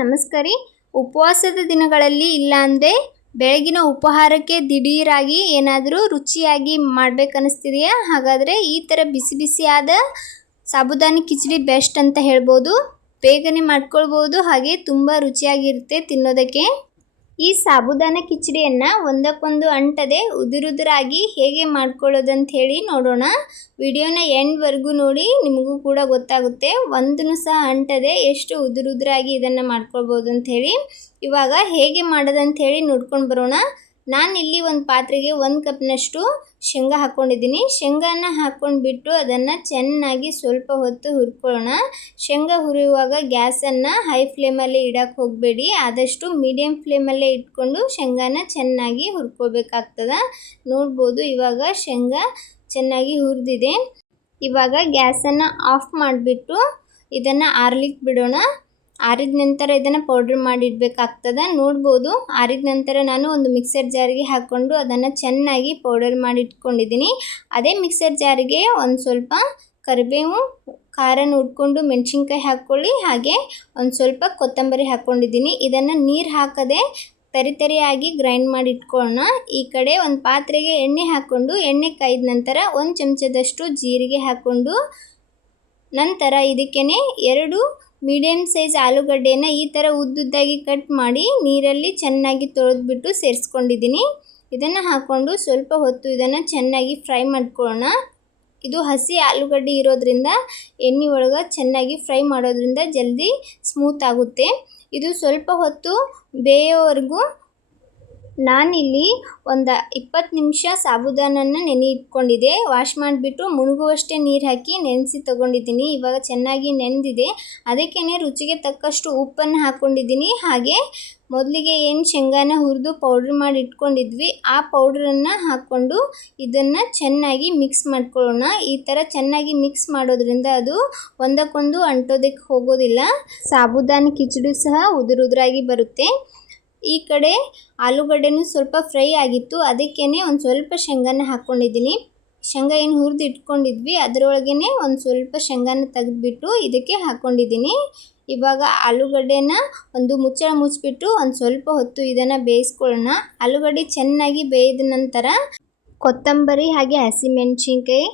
ನಮಸ್ಕಾರ ರೀ. ಉಪವಾಸದ ದಿನಗಳಲ್ಲಿ ಇಲ್ಲಾಂದರೆ ಬೆಳಗಿನ ಉಪಹಾರಕ್ಕೆ ದಿಢೀರಾಗಿ ಏನಾದರೂ ರುಚಿಯಾಗಿ ಮಾಡಬೇಕನ್ನಿಸ್ತಿದೆಯಾ? ಹಾಗಾದರೆ ಈ ಥರ ಬಿಸಿ ಬಿಸಿಯಾದ ಸಾಬುದಾನಿ ಕಿಚಡಿ ಬೆಸ್ಟ್ ಅಂತ ಹೇಳ್ಬೋದು. ಬೇಗನೆ ಮಾಡ್ಕೊಳ್ಬೋದು, ಹಾಗೆ ತುಂಬ ರುಚಿಯಾಗಿರುತ್ತೆ ತಿನ್ನೋದಕ್ಕೆ. ಈ ಸಾಬುದಾನ ಕಿಚಡಿಯನ್ನು ಒಂದಕ್ಕೊಂದು ಅಂಟದೆ ಉದುರಾಗಿ ಹೇಗೆ ಮಾಡ್ಕೊಳ್ಳೋದಂತ ಹೇಳಿ ನೋಡೋಣ. ವಿಡಿಯೋನ ಎಂಡ್ವರೆಗೂ ನೋಡಿ, ನಿಮಗೂ ಕೂಡ ಗೊತ್ತಾಗುತ್ತೆ. ಒಂದನ್ನು ಸಹ ಅಂಟದೆ ಎಷ್ಟು ಉದುರಾಗಿ ಇದನ್ನು ಮಾಡ್ಕೊಳ್ಬೋದು ಅಂತ ಹೇಳಿ. ಇವಾಗ ಹೇಗೆ ಮಾಡೋದಂತ ಹೇಳಿ ನೋಡ್ಕೊಂಡು ಬರೋಣ. ನಾನಿಲ್ಲಿ ಒಂದು ಪಾತ್ರೆಗೆ 1 ಕಪ್ನಷ್ಟು ಶೇಂಗಾ ಹಾಕ್ಕೊಂಡಿದ್ದೀನಿ. ಶೇಂಗಾನ ಹಾಕ್ಕೊಂಡ್ಬಿಟ್ಟು ಅದನ್ನು ಚೆನ್ನಾಗಿ ಸ್ವಲ್ಪ ಹೊತ್ತು ಹುರ್ಕೊಳ್ಳೋಣ. ಶೇಂಗಾ ಹುರಿಯುವಾಗ ಗ್ಯಾಸನ್ನು ಹೈ ಫ್ಲೇಮಲ್ಲಿ ಇಡಕ್ಕೆ ಹೋಗಬೇಡಿ, ಆದಷ್ಟು ಮೀಡಿಯಮ್ ಫ್ಲೇಮಲ್ಲೇ ಇಟ್ಕೊಂಡು ಶೇಂಗಾನ ಚೆನ್ನಾಗಿ ಹುರ್ಕೋಬೇಕಾಗ್ತದೆ. ನೋಡ್ಬೋದು ಇವಾಗ ಶೇಂಗಾ ಚೆನ್ನಾಗಿ ಹುರಿದಿದೆ. ಇವಾಗ ಗ್ಯಾಸನ್ನು ಆಫ್ ಮಾಡಿಬಿಟ್ಟು ಇದನ್ನು ಆರ್ಲಿಕ್ಕೆ ಬಿಡೋಣ. ಆರಿದ ನಂತರ ಇದನ್ನು ಪೌಡ್ರ್ ಮಾಡಿ ಇಡಬೇಕಾಗ್ತದೆ. ನೋಡ್ಬೋದು ಆರಿದ ನಂತರ ನಾನು ಒಂದು ಮಿಕ್ಸರ್ ಜಾರಿಗೆ ಹಾಕ್ಕೊಂಡು ಅದನ್ನು ಚೆನ್ನಾಗಿ ಪೌಡರ್ ಮಾಡಿ ಇಟ್ಕೊಂಡಿದ್ದೀನಿ. ಅದೇ ಮಿಕ್ಸರ್ ಜಾರಿಗೆ ಒಂದು ಸ್ವಲ್ಪ ಕರಿಬೇವು, ಖಾರನ ಉಟ್ಕೊಂಡು ಮೆಣಸಿನ್ಕಾಯಿ ಹಾಕ್ಕೊಳ್ಳಿ, ಹಾಗೆ ಒಂದು ಸ್ವಲ್ಪ ಕೊತ್ತಂಬರಿ ಹಾಕ್ಕೊಂಡಿದ್ದೀನಿ. ಇದನ್ನು ನೀರು ಹಾಕದೆ ತರಿಯಾಗಿ ಗ್ರೈಂಡ್ ಮಾಡಿ ಇಟ್ಕೊಳ್ಳೋಣ. ಈ ಕಡೆ ಒಂದು ಪಾತ್ರೆಗೆ ಎಣ್ಣೆ ಹಾಕ್ಕೊಂಡು ಎಣ್ಣೆ ಕಾಯ್ದ ನಂತರ 1 ಚಮಚದಷ್ಟು ಜೀರಿಗೆ ಹಾಕ್ಕೊಂಡು, ನಂತರ ಇದಕ್ಕೇ 2 ಮೀಡಿಯಮ್ ಸೈಜ್ ಆಲೂಗಡ್ಡೆಯನ್ನು ಈ ಥರ ಉದ್ದುದ್ದಾಗಿ ಕಟ್ ಮಾಡಿ ನೀರಲ್ಲಿ ಚೆನ್ನಾಗಿ ತೊಳೆದ್ಬಿಟ್ಟು ಸೇರಿಸ್ಕೊಂಡಿದ್ದೀನಿ. ಇದನ್ನು ಹಾಕ್ಕೊಂಡು ಸ್ವಲ್ಪ ಹೊತ್ತು ಇದನ್ನು ಚೆನ್ನಾಗಿ ಫ್ರೈ ಮಾಡ್ಕೊಳ್ಳೋಣ. ಇದು ಹಸಿ ಆಲೂಗಡ್ಡೆ ಇರೋದ್ರಿಂದ ಎಣ್ಣೆ ಒಳಗೆ ಚೆನ್ನಾಗಿ ಫ್ರೈ ಮಾಡೋದ್ರಿಂದ ಜಲ್ದಿ ಸ್ಮೂತ್ ಆಗುತ್ತೆ. ಇದು ಸ್ವಲ್ಪ ಹೊತ್ತು ಬೇಯೋವರೆಗೂ ನಾನಿಲ್ಲಿ ಒಂದು 20 ನಿಮಿಷ ಸಾಬುದಾನನ್ನು ನೆನೆ ಇಟ್ಕೊಂಡಿದ್ದೆ. ವಾಶ್ ಮಾಡಿಬಿಟ್ಟು ಮುಳುಗುವಷ್ಟೇ ನೀರು ಹಾಕಿ ನೆನೆಸಿ ತೊಗೊಂಡಿದ್ದೀನಿ. ಇವಾಗ ಚೆನ್ನಾಗಿ ನೆನೆದಿದೆ. ಅದಕ್ಕೇ ರುಚಿಗೆ ತಕ್ಕಷ್ಟು ಉಪ್ಪನ್ನು ಹಾಕ್ಕೊಂಡಿದ್ದೀನಿ. ಹಾಗೆ ಮೊದಲಿಗೆ ಏನು ಶೇಂಗಾನ ಹುರಿದು ಪೌಡ್ರ್ ಮಾಡಿ ಇಟ್ಕೊಂಡಿದ್ವಿ, ಆ ಪೌಡ್ರನ್ನು ಹಾಕ್ಕೊಂಡು ಇದನ್ನು ಚೆನ್ನಾಗಿ ಮಿಕ್ಸ್ ಮಾಡ್ಕೊಳ್ಳೋಣ. ಈ ಥರ ಚೆನ್ನಾಗಿ ಮಿಕ್ಸ್ ಮಾಡೋದ್ರಿಂದ ಅದು ಒಂದಕ್ಕೊಂದು ಅಂಟೋದಕ್ಕೆ ಹೋಗೋದಿಲ್ಲ. ಸಾಬುದಾನಿ ಕಿಚಡಿ ಸಹ ಉದುರಾಗಿ ಬರುತ್ತೆ. ಈ ಕಡೆ ಆಲೂಗಡ್ಡೆನೂ ಸ್ವಲ್ಪ ಫ್ರೈ ಆಗಿತ್ತು, ಅದಕ್ಕೇ ಒಂದು ಸ್ವಲ್ಪ ಶೇಂಗಾನ ಹಾಕ್ಕೊಂಡಿದ್ದೀನಿ. ಶೇಂಗಾ ಏನು ಹುರಿದು ಇಟ್ಕೊಂಡಿದ್ವಿ ಅದರೊಳಗೇ ಒಂದು ಸ್ವಲ್ಪ ಶೇಂಗಾನ ತೆಗೆದುಬಿಟ್ಟು ಇದಕ್ಕೆ ಹಾಕ್ಕೊಂಡಿದ್ದೀನಿ. ಇವಾಗ ಆಲೂಗಡ್ಡೆನ ಒಂದು ಮುಚ್ಚಳ ಮುಚ್ಚಿಬಿಟ್ಟು ಒಂದು ಸ್ವಲ್ಪ ಹೊತ್ತು ಇದನ್ನು ಬೇಯಿಸ್ಕೊಳ್ಳೋಣ. ಆಲೂಗಡ್ಡೆ ಚೆನ್ನಾಗಿ ಬೇಯ್ದ ನಂತರ ಕೊತ್ತಂಬರಿ ಹಾಗೆ ಹಸಿಮೆಣಸಿನ್ಕಾಯಿ,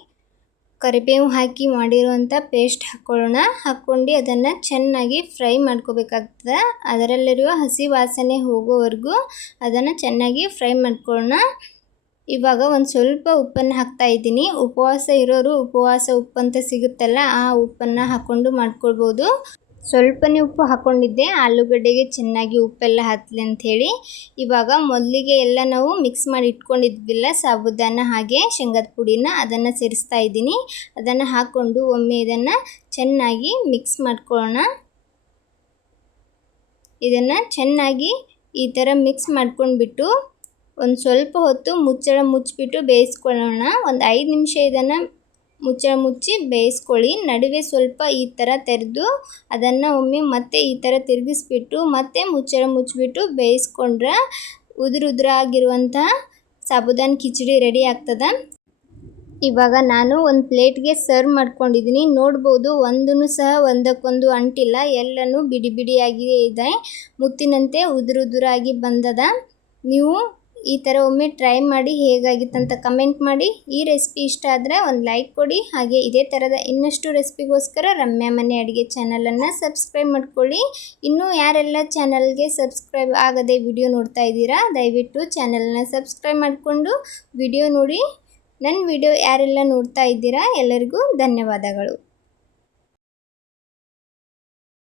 ಕರಿಬೇವು ಹಾಕಿ ಮಾಡಿರುವಂಥ ಪೇಸ್ಟ್ ಹಾಕ್ಕೊಳ್ಳೋಣ. ಹಾಕ್ಕೊಂಡು ಅದನ್ನು ಚೆನ್ನಾಗಿ ಫ್ರೈ ಮಾಡ್ಕೋಬೇಕಾಗ್ತದೆ. ಅದರಲ್ಲಿರುವ ಹಸಿ ವಾಸನೆ ಹೋಗೋವರೆಗೂ ಅದನ್ನು ಚೆನ್ನಾಗಿ ಫ್ರೈ ಮಾಡ್ಕೊಳ್ಳೋಣ. ಇವಾಗ ಒಂದು ಸ್ವಲ್ಪ ಉಪ್ಪನ್ನು ಹಾಕ್ತಾಯಿದ್ದೀನಿ. ಉಪವಾಸ ಇರೋರು ಉಪವಾಸ ಉಪ್ಪು ಅಂತ ಸಿಗುತ್ತಲ್ಲ, ಆ ಉಪ್ಪನ್ನು ಹಾಕ್ಕೊಂಡು ಮಾಡ್ಕೊಳ್ಬೋದು. ಸ್ವಲ್ಪನೇ ಉಪ್ಪು ಹಾಕ್ಕೊಂಡಿದ್ದೆ, ಆಲೂಗಡ್ಡೆಗೆ ಚೆನ್ನಾಗಿ ಉಪ್ಪೆಲ್ಲ ಹತ್ತಲಿ ಅಂಥೇಳಿ. ಇವಾಗ ಮೊದಲಿಗೆ ಎಲ್ಲ ನಾವು ಮಿಕ್ಸ್ ಮಾಡಿ ಇಟ್ಕೊಂಡಿದ್ವಿಲ್ಲ ಸಾಬುದಾನ ಹಾಗೆ ಶೇಂಗಾದ ಪುಡಿನ, ಅದನ್ನು ಸೇರಿಸ್ತಾ ಇದ್ದೀನಿ. ಅದನ್ನು ಹಾಕ್ಕೊಂಡು ಒಮ್ಮೆ ಇದನ್ನು ಚೆನ್ನಾಗಿ ಮಿಕ್ಸ್ ಮಾಡ್ಕೊಳ್ಳೋಣ. ಇದನ್ನು ಚೆನ್ನಾಗಿ ಈ ಥರ ಮಿಕ್ಸ್ ಮಾಡ್ಕೊಂಡ್ಬಿಟ್ಟು ಒಂದು ಸ್ವಲ್ಪ ಹೊತ್ತು ಮುಚ್ಚಳ ಮುಚ್ಚಿಬಿಟ್ಟು ಬೇಯಿಸ್ಕೊಳ್ಳೋಣ. ಒಂದು 5 ನಿಮಿಷ ಇದನ್ನು ಮುಚ್ಚಳ ಮುಚ್ಚಿ ಬೇಯಿಸ್ಕೊಳ್ಳಿ. ನಡುವೆ ಸ್ವಲ್ಪ ಈ ಥರ ತೆರೆದು ಅದನ್ನು ಒಮ್ಮೆ ಮತ್ತೆ ಈ ಥರ ತಿರುಗಿಸ್ಬಿಟ್ಟು ಮತ್ತೆ ಮುಚ್ಚಳ ಮುಚ್ಚಿಬಿಟ್ಟು ಬೇಯಿಸ್ಕೊಂಡ್ರೆ ಉದುರಾಗಿರುವಂತಹ ಸಾಬುದಾನಿ ಕಿಚಡಿ ರೆಡಿ ಆಗ್ತದೆ. ಇವಾಗ ನಾನು ಒಂದು ಪ್ಲೇಟ್ಗೆ ಸರ್ವ್ ಮಾಡ್ಕೊಂಡಿದ್ದೀನಿ. ನೋಡ್ಬೋದು ಒಂದೂ ಸಹ ಒಂದಕ್ಕೊಂದು ಅಂಟಿಲ್ಲ, ಎಲ್ಲನೂ ಬಿಡಿ ಬಿಡಿಯಾಗಿ ಇದೆ, ಮುತ್ತಿನಂತೆ ಉದುರಾಗಿ ಬಂದದ. ನೀವು ಈ ಥರ ಒಮ್ಮೆ ಟ್ರೈ ಮಾಡಿ ಹೇಗಾಗಿತ್ತಂತ ಕಮೆಂಟ್ ಮಾಡಿ. ಈ ರೆಸಿಪಿ ಇಷ್ಟ ಆದರೆ ಒಂದು ಲೈಕ್ ಕೊಡಿ. ಹಾಗೆ ಇದೇ ಥರದ ಇನ್ನಷ್ಟು ರೆಸಿಪಿಗೋಸ್ಕರ ರಮ್ಯಾ ಮನೆ ಅಡುಗೆ ಚಾನಲನ್ನು ಸಬ್ಸ್ಕ್ರೈಬ್ ಮಾಡ್ಕೊಳ್ಳಿ. ಇನ್ನೂ ಯಾರೆಲ್ಲ ಚಾನಲ್ಗೆ ಸಬ್ಸ್ಕ್ರೈಬ್ ಆಗದೆ ವಿಡಿಯೋ ನೋಡ್ತಾ ಇದ್ದೀರಾ, ದಯವಿಟ್ಟು ಚಾನಲನ್ನು ಸಬ್ಸ್ಕ್ರೈಬ್ ಮಾಡಿಕೊಂಡು ವಿಡಿಯೋ ನೋಡಿ. ನನ್ನ ವಿಡಿಯೋ ಯಾರೆಲ್ಲ ನೋಡ್ತಾ ಇದ್ದೀರಾ ಎಲ್ಲರಿಗೂ ಧನ್ಯವಾದಗಳು.